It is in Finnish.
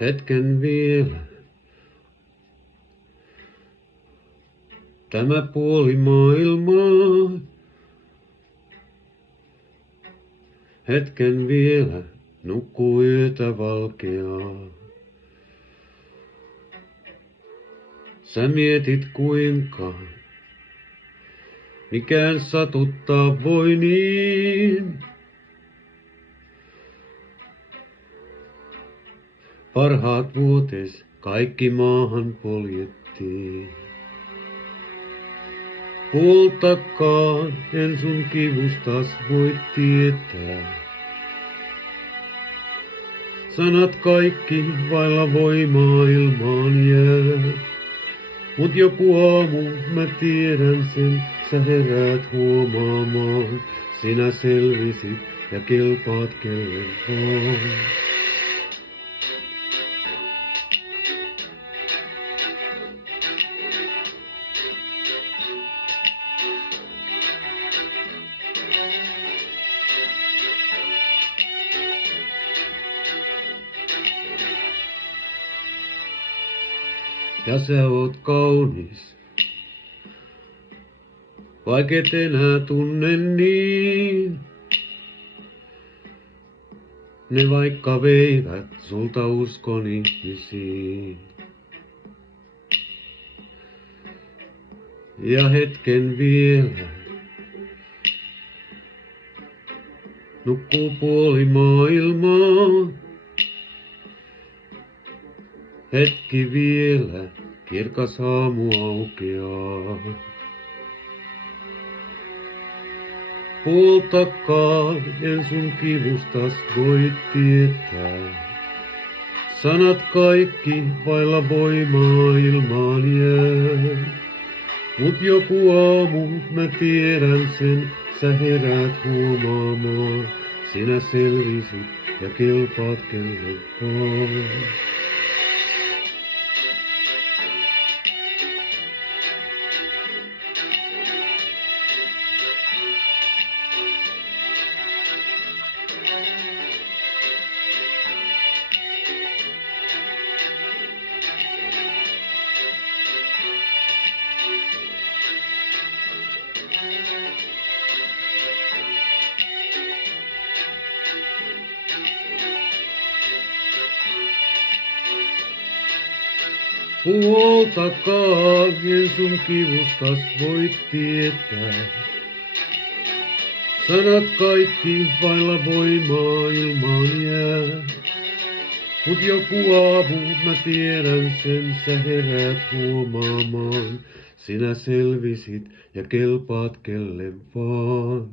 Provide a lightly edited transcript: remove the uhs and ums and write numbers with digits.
Hetken vielä. Tämä puoli maailmaa. Hetken vielä nukkuu yötä valkeaa. Sä mietit kuinka mikään satuttaa voi niin. Parhaat vuotes kaikki maahan poljettiin. Puoltakaan en sun kivustas voi tietää. Sanat kaikki vailla voimaa ilmaan jää. Mut joku aamu mä tiedän sen, sä heräät huomaamaan. Sinä selvisit ja kelpaat kelle vaan. Ja sä oot kaunis, vaik et enää tunne niin. Ne vaikka veivät sulta uskon ihmisiin. Ja hetken vielä nukkuu puoli maailmaa. Hetki vielä, kirkas aamu aukeaa. Puoltakaan en sun kivustas voi tietää. Sanat kaikki vailla voimaa ilmaan jää. Mut joku aamu mä tiedän sen, sä heräät huomaamaan. Sinä selvisit ja kelpaat kelle vaan. Puoltakaan en sun kivustas voi tietää. Sanat kaikki vailla voimaa ilmaan jää. Mut joku aamu mä tiedän sen, sä heräät huomaamaan. Sinä selvisit ja kelpaat kelle vaan.